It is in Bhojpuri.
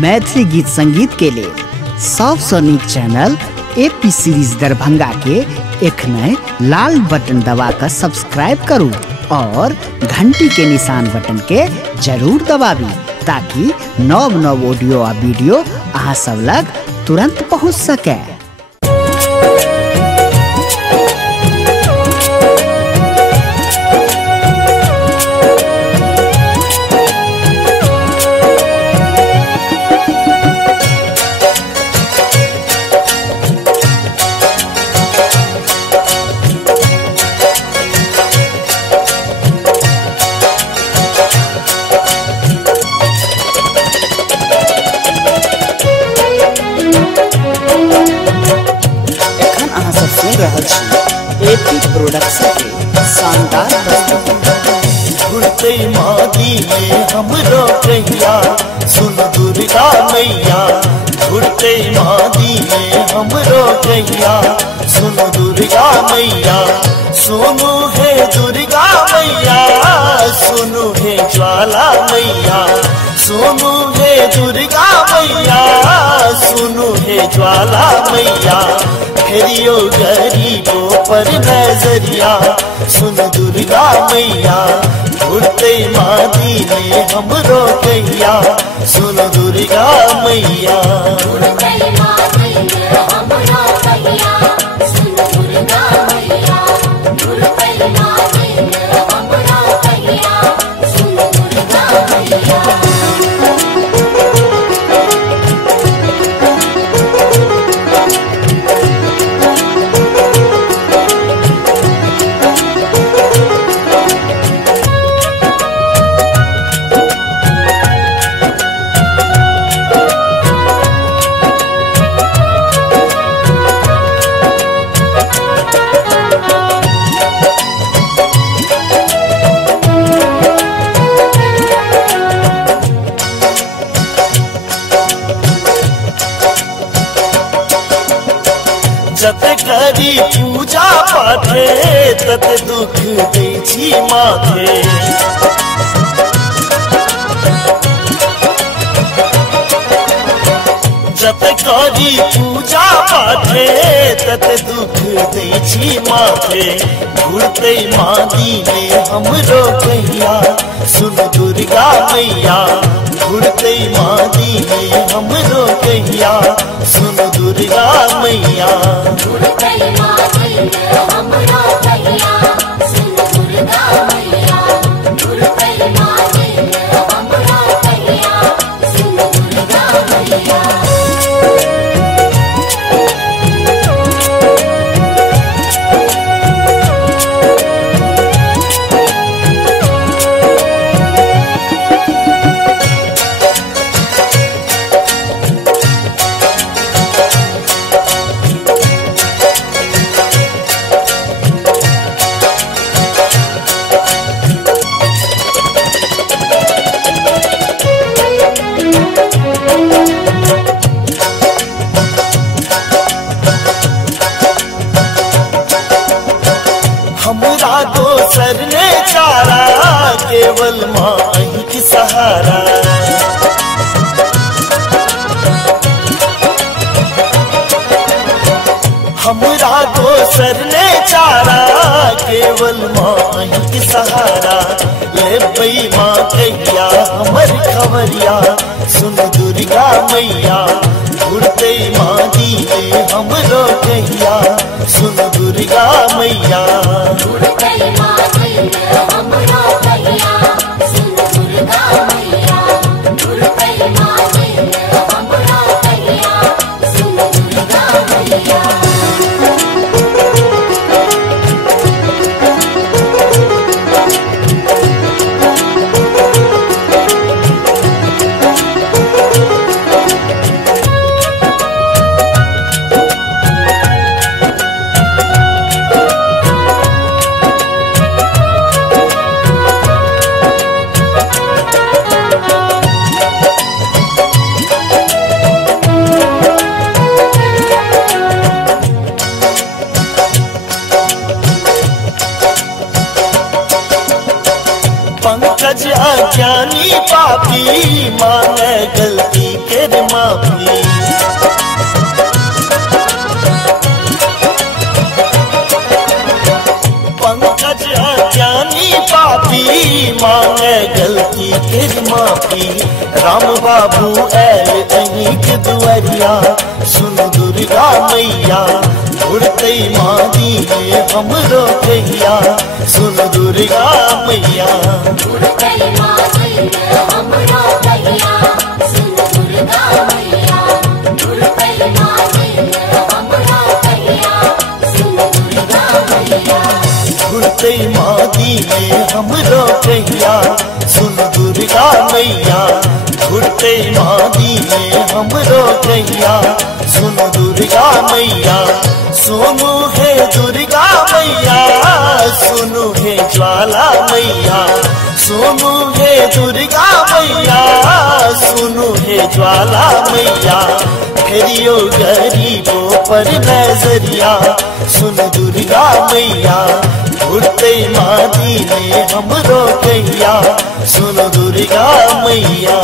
मैथिली गीत संगीत के लिए सबसे नीक चैनल एपी सीरीज दरभंगा के एखने लाल बटन दबाकर सब्सक्राइब करू और घंटी के निशान बटन के जरूर दबाबी ताकि नव नव ऑडियो आ वीडियो अहाँ सब लग तुरंत पहुँच सके। एपी प्रोडक्शन के शानदार घुड़ते मादी में हमरो कहिया सुन दुर्गा मैया। घुड़ते मादी में हमरो कहिया सुन दुर्गा मैया। सुनु है दुर्गा मैया सुनु है ज्वाला मैया। सुनु है दुर्गा मैया सुनु है ज्वाला मैया। फेरियो गरीबों पर नजरिया सुन दुर्गा मैया। घुड़ते मादी में हमरो कहिया सुन दुर्गा मैया। घुड़ते मादी में हमरो कहिया सुन दुर्गा मैया। घुड़ते मादी में हमरो कहिया सुन दुर्गा मैया। जत करी पूजा पाठे तत दुख दै छी माथे। जत करी पूजा पाठे तत दुख दै छी माथे। घुड़ते मादी में हमरो कहिया सुन दुर्गा मैया। घुड़ते मादी में हमरो कहिया सुन दुर्गा मैया। घुड़ते मादी में हमरो कहिया सुन दुर्गा मैया। घुड़ते मादी में हमरो कहिया सुन दुर्गा मैया। हमरा दोसर ने चारा केवल माँ अहीं की सहारा। हमरा दोसर ने चारा केवल माँ अहीं की सहारा। ले बई माँ कहिया हमर खबरिया सुन दुर्गा मैया। घुड़ते मादी में हमरो कहिया सुन दुर्गा मैया। घुड़ते मादी में हमरो कहिया सुन दुर्गा मैया। घुड़ते मादी में हमरो कहिया सुन दुर्गा मैया। मांगे गलती के माफी राम बाबू ऐल अहीं के दुआरिया सुन दुर्गा मैया उड़ते मादी में हमरो कहिया सुन दुर्गा मैया उड़ते मादी में हमरो कहिया सुन दुर्गा मैया उड़ते मादी में हमरो कहिया सुन दुर्गा मैया उड़ते मादी में हमरो कहिया सुन दुर्गा मैया उड़ते मादी में हमरो कहिया सुन दुर्गा मैया सोनू है दुर्गा मैया सुनू है ज्वाला मैया सोनू है दुर्गा मैया सुनू है ज्वाला मैया फेरियो गरीबों पर नजरिया सुन दुर्गा मैया उड़ते मादी में हमरो कहिया सुन दुर्गा मैया।